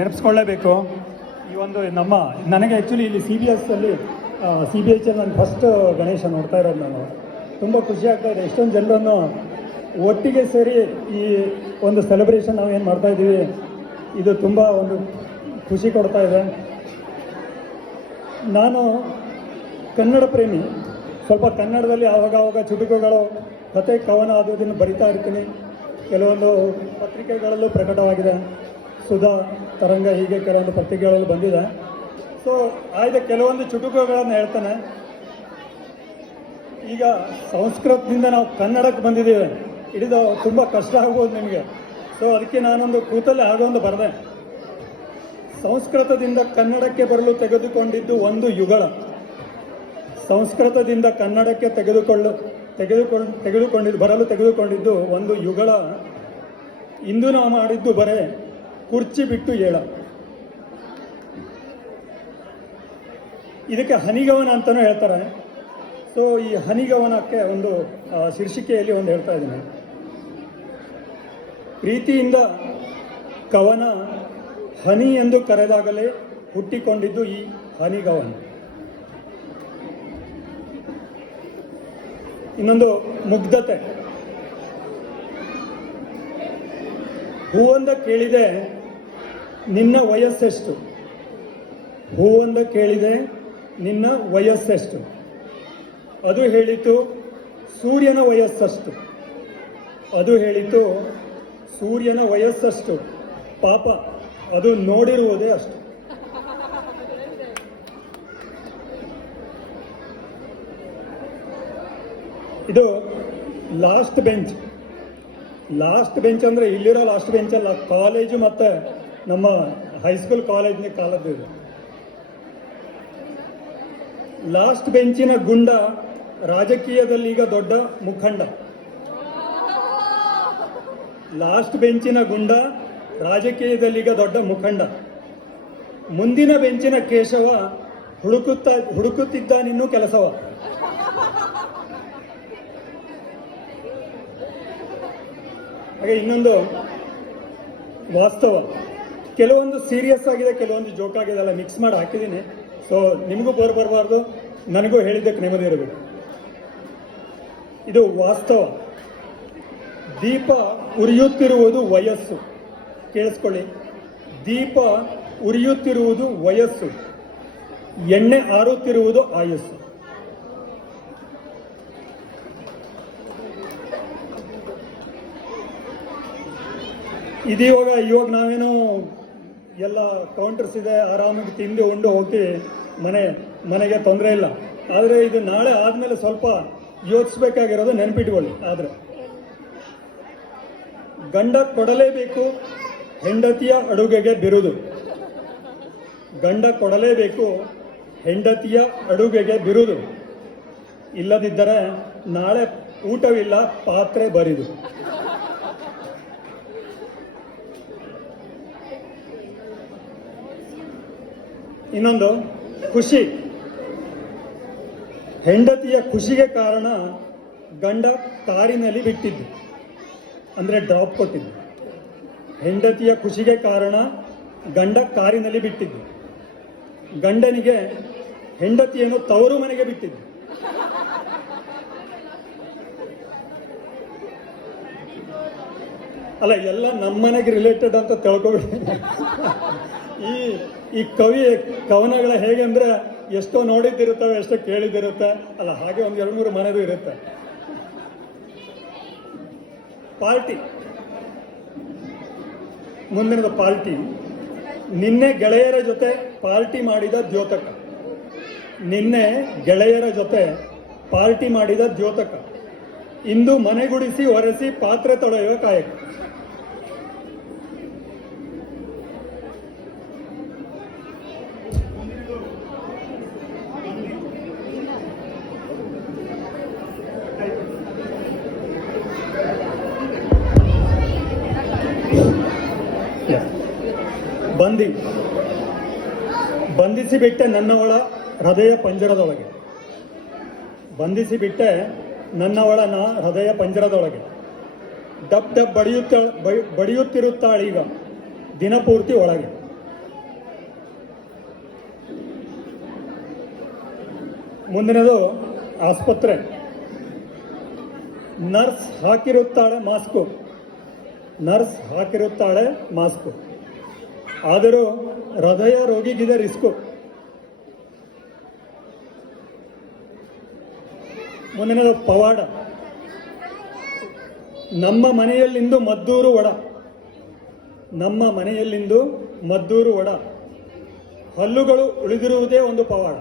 ನೆನಪಿಸ್ಕೊಳ್ಳೇಬೇಕು. ಈ ಒಂದು ನಮ್ಮ, ನನಗೆ ಆ್ಯಕ್ಚುಲಿ ಇಲ್ಲಿ ಸಿ ಬಿ ಎಸ್ ಅಲ್ಲಿ ಸಿ ಬಿ ಎಚ್ ನಾನು ಫಸ್ಟ್ ಗಣೇಶ ನೋಡ್ತಾ ಇರೋದು ನಾನು. ತುಂಬ ಖುಷಿ ಆಗ್ತಾ ಇದೆ. ಎಷ್ಟೊಂದು ಜನರನ್ನು ಒಟ್ಟಿಗೆ ಸೇರಿ ಈ ಒಂದು ಸೆಲೆಬ್ರೇಷನ್ ನಾವು ಏನು ಮಾಡ್ತಾ ಇದ್ದೀವಿ, ಇದು ತುಂಬ ಒಂದು ಖುಷಿ ಕೊಡ್ತಾ ಇದೆ. ನಾನು ಕನ್ನಡ ಪ್ರೇಮಿ. ಸ್ವಲ್ಪ ಕನ್ನಡದಲ್ಲಿ ಆವಾಗ ಆವಾಗ ಚುಟುಕುಗಳು, ಕತೆ, ಕವನ, ಅದು, ಇದನ್ನು ಬರಿತಾ ಇರ್ತೀನಿ. ಕೆಲವೊಂದು ಪತ್ರಿಕೆಗಳಲ್ಲೂ ಪ್ರಕಟವಾಗಿದೆ. ಸುಧಾ ತರಂಗ ಹೀಗೆ ಕೆಲವೊಂದು ಪತ್ರಿಕೆಗಳಲ್ಲಿ ಬಂದಿದೆ. ಸೊ ಆಯ್ದ ಕೆಲವೊಂದು ಚುಟುಕುಗಳನ್ನು ಹೇಳ್ತಾನೆ. ಈಗ ಸಂಸ್ಕೃತದಿಂದ ನಾವು ಕನ್ನಡಕ್ಕೆ ಬಂದಿದ್ದೇವೆ. ಹಿಡಿದು ತುಂಬ ಕಷ್ಟ ಆಗ್ಬೋದು ನಿಮಗೆ. ಸೊ ಅದಕ್ಕೆ ನಾನೊಂದು ಕೂತಲ್ಲಿ ಆಗೊಂದು ಬರದೆ. ಸಂಸ್ಕೃತದಿಂದ ಕನ್ನಡಕ್ಕೆ ಬರಲು ತೆಗೆದುಕೊಂಡಿದ್ದು ಒಂದು ಯುಗಳ. ಸಂಸ್ಕೃತದಿಂದ ಕನ್ನಡಕ್ಕೆ ತೆಗೆದುಕೊಳ್ಳು, ತೆಗೆದುಕೊಂಡು, ತೆಗೆದುಕೊಂಡಿದ್ದು, ಬರಲು ತೆಗೆದುಕೊಂಡಿದ್ದು ಒಂದು ಯುಗಳ. ಇಂದು ನಾವು ಮಾಡಿದ್ದು ಬರೇ. ಕುರ್ಚಿ ಬಿಟ್ಟು ಹೇಳ. ಇದಕ್ಕೆ ಹನಿಗವನ ಅಂತಲೂ ಹೇಳ್ತಾರೆ. ಸೊ ಈ ಹನಿಗವನಕ್ಕೆ ಒಂದು ಶೀರ್ಷಿಕೆಯಲ್ಲಿ ಒಂದು ಹೇಳ್ತಾ ಇದ್ದೀನಿ. ಪ್ರೀತಿಯಿಂದ ಕವನ ಹನಿ ಎಂದು ಕರೆದಾಗಲೇ ಹುಟ್ಟಿಕೊಂಡಿದ್ದು ಈ ಹನಿಗವನ. ಇನ್ನೊಂದು ಮುಗ್ಧತೆ. ಹೂವೊಂದ ಕೇಳಿದೆ ನಿನ್ನ ವಯಸ್ಸೆಷ್ಟು? ಒಂದು ಕೇಳಿದೆ, ನಿನ್ನ ವಯಸ್ಸೆಷ್ಟು? ಅದು ಹೇಳಿತು, ಸೂರ್ಯನ ವಯಸ್ಸಷ್ಟು. ಅದು ಹೇಳಿತು, ಸೂರ್ಯನ ವಯಸ್ಸಷ್ಟು. ಪಾಪ, ಅದು ನೋಡಿರುವುದೇ ಅಷ್ಟು. ಇದು ಲಾಸ್ಟ್ ಬೆಂಚ್. ಲಾಸ್ಟ್ ಬೆಂಚ್ ಅಂದರೆ ಇಲ್ಲಿರೋ ಲಾಸ್ಟ್ ಬೆಂಚ್ ಅಲ್ಲ, ಕಾಲೇಜು ಮತ್ತು ನಮ್ಮ ಹೈಸ್ಕೂಲ್ ಕಾಲೇಜ್ನ ಕಾಲದ್ದು ಲಾಸ್ಟ್ ಬೆಂಚಿನ ಗುಂಡ ರಾಜಕೀಯದಲ್ಲಿ ಈಗ ದೊಡ್ಡ ಮುಖಂಡ. ಲಾಸ್ಟ್ ಬೆಂಚಿನ ಗುಂಡ ರಾಜಕೀಯದಲ್ಲಿ ಈಗ ದೊಡ್ಡ ಮುಖಂಡ. ಮುಂದಿನ ಬೆಂಚಿನ ಕೇಶವ ಹುಡುಕುತ್ತಾ, ಹುಡುಕುತ್ತಿದ್ದಾನಿನ್ನೂ ಕೆಲಸವ. ಹಾಗೆ ಇನ್ನೊಂದು ವಾಸ್ತವ. ಕೆಲವೊಂದು ಸೀರಿಯಸ್ ಆಗಿದೆ, ಕೆಲವೊಂದು ಜೋಕ್ ಆಗಿದೆ ಅಲ್ಲ ಮಿಕ್ಸ್ ಮಾಡಿ ಹಾಕಿದ್ದೀನಿ. ಸೊ ನಿಮಗೂ ಬೋರ್ ಬರಬಾರ್ದು. ನನಗೂ ಹೇಳಿದ್ದಕ್ಕೆ ನೆಮ್ಮದಿ ಇರಬೇಕು. ಇದು ವಾಸ್ತವ. ದೀಪ ಉರಿಯುತ್ತಿರುವುದು ವಯಸ್ಸು. ಕೇಳಿಸ್ಕೊಳ್ಳಿ. ದೀಪ ಉರಿಯುತ್ತಿರುವುದು ವಯಸ್ಸು. ಎಣ್ಣೆ ಆರುತ್ತಿರುವುದು ಆಯಸ್ಸು. ಇದೀವಾಗ ಇವಾಗ ನಾವೇನೋ ಎಲ್ಲ ಕೌಂಟರ್ಸ್ ಇದೆ, ಆರಾಮಾಗಿ ತಿಂದು ಉಂಡು ಹೋಗ್ತೀವಿ ಮನೆ, ಮನೆಗೆ ತೊಂದರೆ ಇಲ್ಲ. ಆದರೆ ಇದು ನಾಳೆ ಆದಮೇಲೆ ಸ್ವಲ್ಪ ಯೋಚಿಸ್ಬೇಕಾಗಿರೋದು ನೆನಪಿಟ್ಕೊಳ್ಳಿ. ಆದರೆ ಗಂಡ ಕೊಡಲೇಬೇಕು, ಹೆಂಡತಿಯ ಅಡುಗೆಗೆ ಬಿರುದು. ಗಂಡ ಕೊಡಲೇಬೇಕು, ಹೆಂಡತಿಯ ಅಡುಗೆಗೆ ಬಿರುದು. ಇಲ್ಲದಿದ್ದರೆ ನಾಳೆ ಊಟವಿಲ್ಲ, ಪಾತ್ರೆ ಬರಿದು. ಇನ್ನೊಂದು ಖುಷಿ. ಹೆಂಡತಿಯ ಖುಷಿಗೆ ಕಾರಣ ಗಂಡ ಕಾರಿನಲ್ಲಿ ಬಿಟ್ಟಿದ್ದು. ಅಂದರೆ ಡ್ರಾಪ್ ಕೊಟ್ಟಿದ್ದು. ಹೆಂಡತಿಯ ಖುಷಿಗೆ ಕಾರಣ ಗಂಡ ಕಾರಿನಲ್ಲಿ ಬಿಟ್ಟಿದ್ದು. ಗಂಡನಿಗೆ ಹೆಂಡತಿಯನ್ನು ತವರು ಮನೆಗೆ ಬಿಟ್ಟಿದ್ದು. ಅಲ್ಲ, ಎಲ್ಲ ನಮ್ಮನೆಗೆ ರಿಲೇಟೆಡ್ ಅಂತ ತಿಳ್ಕೊಬೇಡಿ. ಈ ಈ ಕವಿ ಕವನಗಳ ಹೇಗೆ ಅಂದರೆ ಎಷ್ಟೋ ನೋಡಿದ್ದಿರುತ್ತವೆ, ಎಷ್ಟೋ ಕೇಳಿದ್ದಿರುತ್ತೆ. ಅಲ್ಲ, ಹಾಗೆ ಒಂದು ಎರಡು ಮೂರು ಮನೆದು ಇರುತ್ತೆ. ಪಾರ್ಟಿ ಮುಂದಿನ ಪಾರ್ಟಿ ನಿನ್ನೆ ಗೆಳೆಯರ ಜೊತೆ ಪಾರ್ಟಿ ಮಾಡಿದ ದ್ಯೋತಕ. ನಿನ್ನೆ ಗೆಳೆಯರ ಜೊತೆ ಪಾರ್ಟಿ ಮಾಡಿದ ದ್ಯೋತಕ. ಇಂದು ಮನೆಗುಡಿಸಿ ಒರೆಸಿ ಪಾತ್ರೆ ತೊಳೆಯುವ ಕಾಯಕ. ಬಂಧಿ ಬಂಧಿಸಿಬಿಟ್ಟೆ ನನ್ನವಳ ಹೃದಯ ಪಂಜರದೊಳಗೆ. ಬಂಧಿಸಿಬಿಟ್ಟೆ ನನ್ನವಳನ ಹೃದಯ ಪಂಜರದೊಳಗೆ. ಡಬ್ ಡಬ್ ಬಡಿಯುತ್ತ ಈಗ ದಿನಪೂರ್ತಿ ಒಳಗೆ. ಮುಂದಿನದು ಆಸ್ಪತ್ರೆ. ನರ್ಸ್ ಹಾಕಿರುತ್ತಾಳೆ ಮಾಸ್ಕು. ನರ್ಸ್ ಹಾಕಿರುತ್ತಾಳೆ ಮಾಸ್ಕು. ಆದರೂ ಹೃದಯ ರೋಗಿಗಿದೆ ರಿಸ್ಕು. ಮುಂದಿನದು ಪವಾಡ. ನಮ್ಮ ಮನೆಯಲ್ಲಿಂದು ಮದ್ದೂರು ಒಡ ನಮ್ಮ ಮನೆಯಲ್ಲಿಂದು ಮದ್ದೂರು ಒಡ ಹಲ್ಲುಗಳು ಉಳಿದಿರುವುದೇ ಒಂದು ಪವಾಡ.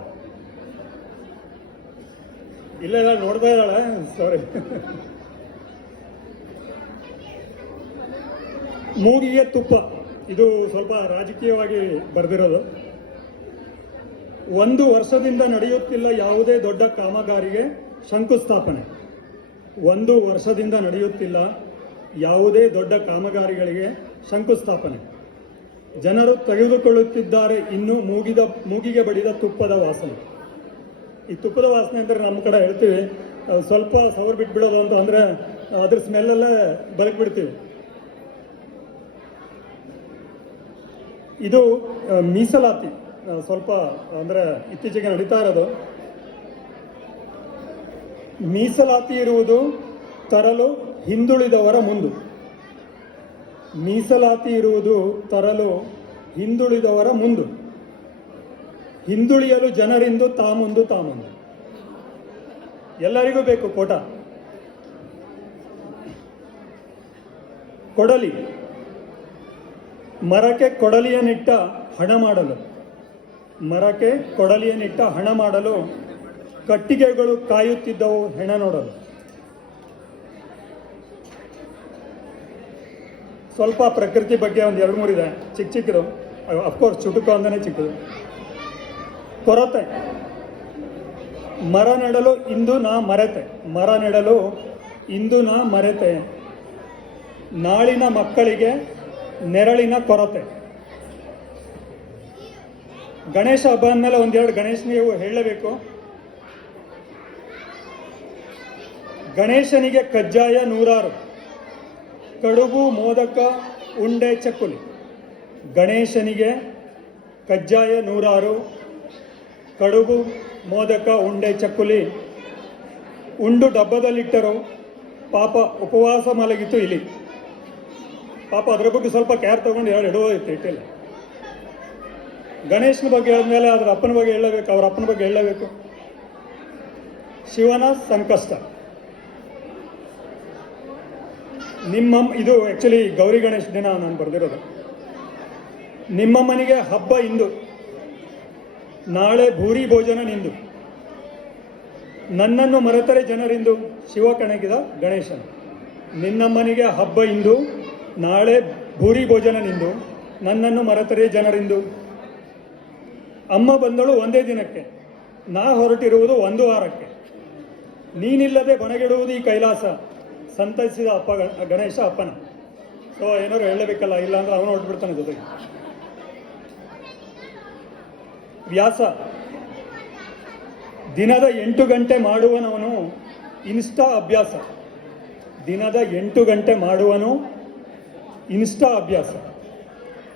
ಇಲ್ಲ ನೋಡ್ತಾ ಇದ್ದಾಳೆ. ಸಾರಿ ಮೂಗಿಗೆ ತುಪ್ಪ. ಇದು ಸ್ವಲ್ಪ ರಾಜಕೀಯವಾಗಿ ಬರೆದಿರೋದು. ಒಂದು ವರ್ಷದಿಂದ ನಡೆಯುತ್ತಿಲ್ಲ ಯಾವುದೇ ದೊಡ್ಡ ಕಾಮಗಾರಿಗೆ ಶಂಕುಸ್ಥಾಪನೆ. ಒಂದು ವರ್ಷದಿಂದ ನಡೆಯುತ್ತಿಲ್ಲ ಯಾವುದೇ ದೊಡ್ಡ ಕಾಮಗಾರಿಗಳಿಗೆ ಶಂಕುಸ್ಥಾಪನೆ. ಜನರು ತೆಗೆದುಕೊಳ್ಳುತ್ತಿದ್ದಾರೆ ಇನ್ನು ಮೂಗಿದ, ಮೂಗಿಗೆ ಬಡಿದ ತುಪ್ಪದ ವಾಸನೆ. ಈ ತುಪ್ಪದ ವಾಸನೆ ಅಂದರೆ ನಮ್ಮ ಕಡೆ ಹೇಳ್ತೀವಿ ಸ್ವಲ್ಪ ಸವರ್ ಬಿಟ್ಬಿಡೋದು ಅಂತ ಅಂದರೆ ಅದ್ರ ಸ್ಮೆಲ್ಲಲ್ಲೇ ಬದುಕ್ಬಿಡ್ತೀವಿ ಇದು ಮೀಸಲಾತಿ ಸ್ವಲ್ಪ, ಅಂದರೆ ಇತ್ತೀಚೆಗೆ ನಡೀತಾ ಇರೋದು. ಮೀಸಲಾತಿ ಇರುವುದು ತರಲು ಹಿಂದುಳಿದವರ ಮುಂದು. ಮೀಸಲಾತಿ ಇರುವುದು ತರಲು ಹಿಂದುಳಿದವರ ಮುಂದು. ಹಿಂದುಳಿಯಲು ಜನರಿಂದು ತಾಮುಂದು ತಾಮುಂದು. ಎಲ್ಲರಿಗೂ ಬೇಕು ಕೋಟ. ಕೊಡಲಿ. ಮರಕ್ಕೆ ಕೊಡಲಿಯನ್ನಿಟ್ಟ ಹಣ ಮಾಡಲು. ಮರಕ್ಕೆ ಕೊಡಲಿಯನ್ನಿಟ್ಟ ಹಣ ಮಾಡಲು ಕಟ್ಟಿಗೆಗಳು ಕಾಯುತ್ತಿದ್ದವು ಹೆಣ ನೋಡಲು. ಸ್ವಲ್ಪ ಪ್ರಕೃತಿ ಬಗ್ಗೆ ಒಂದು ಎರಡು ಮೂರಿದೆ ಚಿಕ್ಕ ಚಿಕ್ಕದು ಅಫ್ಕೋರ್ಸ್ ಚುಟುಕು ಅಂದನೇ ಚಿಕ್ಕದು. ಕೊರತೆ. ಮರ ನೆಡಲು ಇಂದು ನಾ ಮರೆತೆ. ಮರ ನೆಡಲು ಇಂದು ನಾ ಮರೆತೆ. ನಾಳಿನ ಮಕ್ಕಳಿಗೆ ನೆರಳಿನ ಕೊರತೆ. ಗಣೇಶ ಹಬ್ಬ ಅಂದಮೇಲೆ ಒಂದೆರಡು ಗಣೇಶ ನೀವು ಹೇಳಲೇಬೇಕು ಗಣೇಶನಿಗೆ ಕಜ್ಜಾಯ ನೂರಾರು. ಕಡುಬು, ಮೋದಕ, ಉಂಡೆ, ಚಕ್ಕುಲಿ. ಗಣೇಶನಿಗೆ ಕಜ್ಜಾಯ ನೂರಾರು. ಕಡುಬು, ಮೋದಕ, ಉಂಡೆ, ಚಕ್ಕುಲಿ. ಉಂಡು ಡಬ್ಬದಲ್ಲಿಟ್ಟರು. ಪಾಪ ಉಪವಾಸ ಮಲಗಿತು ಇಲಿ ಪಾಪ ಅದ್ರ ಬಗ್ಗೆ ಸ್ವಲ್ಪ ಕೇರ್ ತಗೊಂಡು ಹೇಳಿ ಇಡುವುದಿತ್ತು ಇಟ್ಟಿಲ್ಲ. ಗಣೇಶನ ಬಗ್ಗೆ ಹೇಳಿದ್ಮೇಲೆ ಅದ್ರ ಅಪ್ಪನ ಬಗ್ಗೆ ಹೇಳಬೇಕು, ಅವ್ರ ಅಪ್ಪನ ಬಗ್ಗೆ ಹೇಳಬೇಕು. ಶಿವನ ಸಂಕಷ್ಟ. ನಿಮ್ಮ ಇದು ಆ್ಯಕ್ಚುಲಿ ಗೌರಿ ಗಣೇಶ ದಿನ ನಾನು ಬರೆದಿರೋದು. ನಿಮ್ಮ ಮನೆಗೆ ಹಬ್ಬ ಇಂದು. ನಾಳೆ ಭೂರಿ ಭೋಜನ ನಿಂದು. ನನ್ನನ್ನು ಮರೆತರೆ ಜನರಿಂದು ಶಿವ ಕಣಗಿದ ಗಣೇಶನ. ನಿನ್ನ ಮನೆಗೆ ಹಬ್ಬ ಇಂದು. ನಾಳೆ ಭೂರಿ ಭೋಜನ ನಿಂದು, ನನ್ನನ್ನು ಮರೆತರೆ ಜನರಿಂದು. ಅಮ್ಮ ಬಂದಳು ಒಂದೇ ದಿನಕ್ಕೆ, ನಾ ಹೊರಟಿರುವುದು ಒಂದು ವಾರಕ್ಕೆ. ನೀನಿಲ್ಲದೆ ಬಣಗೆಡುವುದು ಈ ಕೈಲಾಸ, ಸಂತೈಸಿದ ಅಪ್ಪ ಗಣೇಶ ಅಪ್ಪನ. ಸೊ, ಏನಾದ್ರು ಹೇಳಬೇಕಲ್ಲ ಇಲ್ಲ ಅಂದ್ರೆ ಅವನು ಹೊರಟ್ಬಿಡ್ತಾನೆ ಜೊತೆಗೆ. ವ್ಯಾಸ, ದಿನದ ಎಂಟು ಗಂಟೆ ಮಾಡುವನವನು ಇನ್ಸ್ಟಾ ಅಭ್ಯಾಸ. ದಿನದ ಎಂಟು ಗಂಟೆ ಮಾಡುವನು ಇನ್ಸ್ಟಾ ಅಭ್ಯಾಸ.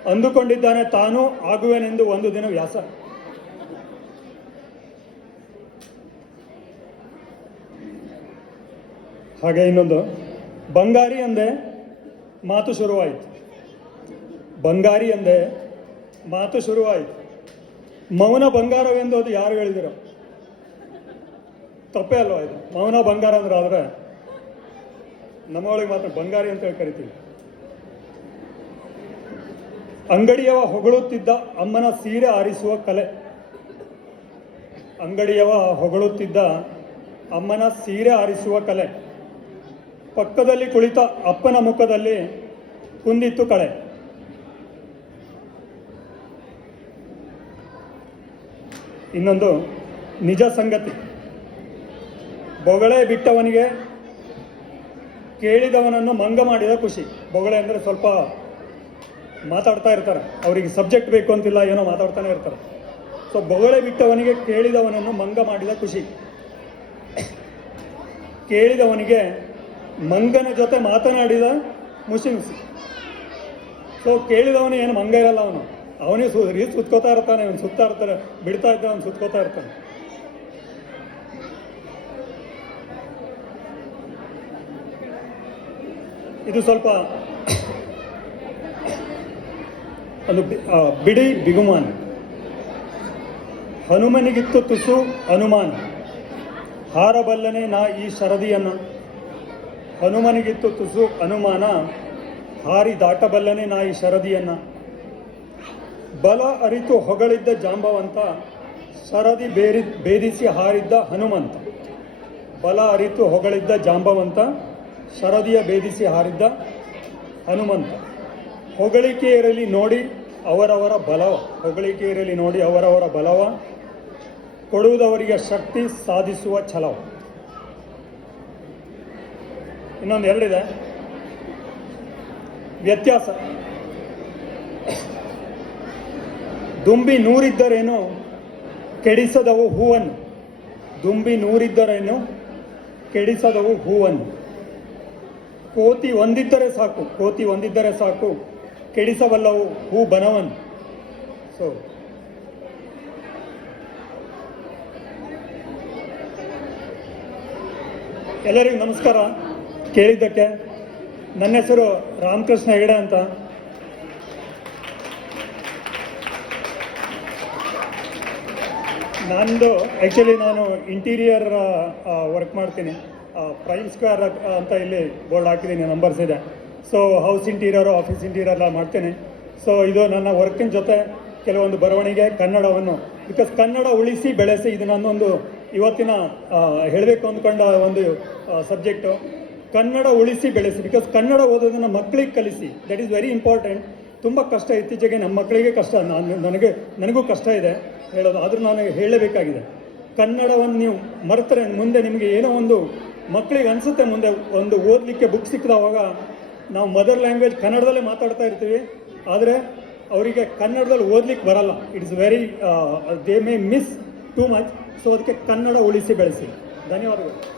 ಅಂದುಕೊಂಡಿದ್ದಾನೆ ತಾನು, ಆಗುವೆನೆಂದು ಒಂದು ದಿನ ವ್ಯಾಸ. ಹಾಗೆ ಇನ್ನೊಂದು. ಬಂಗಾರಿ ಅಂದೆ ಮಾತು ಶುರುವಾಯಿತು. ಬಂಗಾರಿ ಅಂದೆ ಮಾತು ಶುರುವಾಯಿತು. ಮೌನ ಬಂಗಾರವೆಂದು ಅದು ಯಾರು ಹೇಳಿದಿರ? ತಪ್ಪೇ ಅಲ್ವಾ ಇದು? ಮೌನ ಬಂಗಾರ ಅಂದ್ರೆ ಆದರೆ ನಮ್ಮೊಳಗೆ ಮಾತ್ರ ಬಂಗಾರಿ ಅಂತ ಹೇಳಿ ಕರಿತೀವಿ. ಅಂಗಡಿಯವ ಹೊಗಳುತ್ತಿದ್ದ ಅಮ್ಮನ ಸೀರೆ ಆರಿಸುವ ಕಲೆ. ಅಂಗಡಿಯವ ಹೊಗಳುತ್ತಿದ್ದ ಅಮ್ಮನ ಸೀರೆ ಆರಿಸುವ ಕಲೆ. ಪಕ್ಕದಲ್ಲಿ ಕುಳಿತ ಅಪ್ಪನ ಮುಖದಲ್ಲಿ ಕುಂದಿತ್ತು ಕಳೆ. ಇನ್ನೊಂದು ನಿಜ ಸಂಗತಿ. ಬೊಗಳೆ ಬಿಟ್ಟವನಿಗೆ ಕೇಳಿದವನನ್ನು ಮಂಗ ಮಾಡಿದ ಖುಷಿ. ಬೊಗಳೆ ಅಂದರೆ ಸ್ವಲ್ಪ ಮಾತಾಡ್ತಾ ಇರ್ತಾರೆ. ಅವರಿಗೆ ಸಬ್ಜೆಕ್ಟ್ ಬೇಕು ಅಂತಿಲ್ಲ, ಏನೋ ಮಾತಾಡ್ತಾನೆ ಇರ್ತಾರೆ. ಸೊ ಬೊಗಳೆ ಬಿಟ್ಟವನಿಗೆ ಕೇಳಿದವನನ್ನು ಮಂಗ ಮಾಡಿದ ಖುಷಿ. ಕೇಳಿದವನಿಗೆ ಮಂಗನ ಜೊತೆ ಮಾತನಾಡಿದ ಮುಸಿ ಸೊ ಕೇಳಿದವನು ಏನು ಮಂಗ ಇರಲ್ಲ ಅವನು. ಅವನೇ ಸು, ರೀ ಸುತ್ಕೋತಾ ಇರ್ತಾನೆ, ಅವನು ಸುತ್ತಾ ಇರ್ತಾನೆ, ಬಿಡ್ತಾ ಇದ್ದ, ಅವನು ಸುತ್ಕೋತಾ ಇರ್ತಾನೆ. ಇದು ಸ್ವಲ್ಪ ಆ, ಬಿಡಿ ಬಿಗುಮಾನ. ಹನುಮನಿಗಿತ್ತು ತುಸು ಅನುಮಾನ ಹಾರಬಲ್ಲನೆ ನಾ ಈ ಶರದಿಯನ್ನು ಹನುಮನಿಗಿತ್ತು ತುಸು ಅನುಮಾನ ಹಾರಿ ದಾಟಬಲ್ಲನೆ ನಾ ಈ ಶರದಿಯನ್ನ ಬಲ ಅರಿತು ಹೊಗಳಿದ್ದ ಜಾಂಬವಂತ. ಶರದಿ ಬೇರಿ ಭೇದಿಸಿ ಹಾರಿದ್ದ ಹನುಮಂತ. ಬಲ ಅರಿತು ಹೊಗಳಿದ್ದ ಜಾಂಬವಂತ. ಶರದಿಯ ಭೇದಿಸಿ ಹಾರಿದ್ದ ಹನುಮಂತ. ಹೊಗಳಿಕೆ ನೋಡಿ ಅವರವರ ಬಲವ ಹೊಗಳಿಕೆ ಇರಲಿ ನೋಡಿ ಅವರವರ ಬಲವ, ಕೊಡುವುದವರಿಗೆ ಶಕ್ತಿ ಸಾಧಿಸುವ ಛಲವ. ಇನ್ನೊಂದು ಎರಡಿದೆ. ವ್ಯತ್ಯಾಸ. ದುಂಬಿ ನೂರಿದ್ದರೇನು? ಕೆಡಿಸದವು ಹೂವನ್ನು. ದುಂಬಿ ನೂರಿದ್ದರೇನು? ಕೆಡಿಸದವು ಹೂವನ್ನು. ಕೋತಿ ಒಂದಿದ್ದರೆ ಸಾಕು, ಕೋತಿ ಒಂದಿದ್ದರೆ ಸಾಕು. ಕೆಡಿಸಬಲ್ಲವು ಹೂ ಬನವನ್. ಸೊ ಎಲ್ಲರಿಗೂ ನಮಸ್ಕಾರ. ಕೇಳಿದ್ದಕ್ಕೆ ನನ್ನ ಹೆಸರು ರಾಮಕೃಷ್ಣ ಹೆಗಡೆ ಅಂತ. ನಂದು ಆ್ಯಕ್ಚುಲಿ ನಾನು ಇಂಟೀರಿಯರ್ ವರ್ಕ್ ಮಾಡ್ತೀನಿ. ಪ್ರೈಮ್ ಸ್ಕ್ವೇರ್ ಅಂತ ಇಲ್ಲಿ ಬೋರ್ಡ್ ಹಾಕಿದ್ದೀನಿ, ನಂಬರ್ಸ್ ಇದೆ. So house interior office interior ಎಲ್ಲ ಮಾಡ್ತೇನೆ. ಸೊ ಇದು ನನ್ನ ವರ್ಕಿನ ಜೊತೆ ಕೆಲವೊಂದು ಬರವಣಿಗೆ, ಕನ್ನಡವನ್ನು. ಬಿಕಾಸ್ ಕನ್ನಡ ಉಳಿಸಿ ಬೆಳೆಸಿ ಇದು ನನ್ನೊಂದು ಇವತ್ತಿನ ಹೇಳಬೇಕು ಅಂದ್ಕೊಂಡ ಒಂದು ಸಬ್ಜೆಕ್ಟು ಕನ್ನಡ ಉಳಿಸಿ ಬೆಳೆಸಿ ಬಿಕಾಸ್ ಕನ್ನಡ ಓದೋದನ್ನು ಮಕ್ಕಳಿಗೆ ಕಲಿಸಿ ದಟ್ ಈಸ್ ವೆರಿ ಇಂಪಾರ್ಟೆಂಟ್ ತುಂಬ ಕಷ್ಟ, ಇತ್ತೀಚೆಗೆ ನಮ್ಮ ಮಕ್ಕಳಿಗೆ ಕಷ್ಟ, ನಾನು, ನನಗೆ, ನನಗೂ ಕಷ್ಟ ಇದೆ ಹೇಳೋದು. ಆದರೂ ನಾನು ಹೇಳಬೇಕಾಗಿದೆ. ಕನ್ನಡವನ್ನು ನೀವು ಮರೆತರೆ, ಮುಂದೆ ನಿಮಗೆ ಏನೋ ಒಂದು ಮಕ್ಕಳಿಗೆ ಅನಿಸುತ್ತೆ, ಮುಂದೆ ಒಂದು ಓದಲಿಕ್ಕೆ ಬುಕ್ ಸಿಕ್ಕಿದವಾಗ ನಾವು ಮದರ್ ಲ್ಯಾಂಗ್ವೇಜ್ ಕನ್ನಡದಲ್ಲೇ ಮಾತಾಡ್ತಾ ಇರ್ತೀವಿ. ಆದರೆ ಅವರಿಗೆ ಕನ್ನಡದಲ್ಲಿ ಓದ್ಲಿಕ್ಕೆ ಬರಲ್ಲ. It's very they may miss too much so ಅದಕ್ಕೆ ಕನ್ನಡ ಉಳಿಸಿ ಬೆಳೆಸಿ. ಧನ್ಯವಾದಗಳು.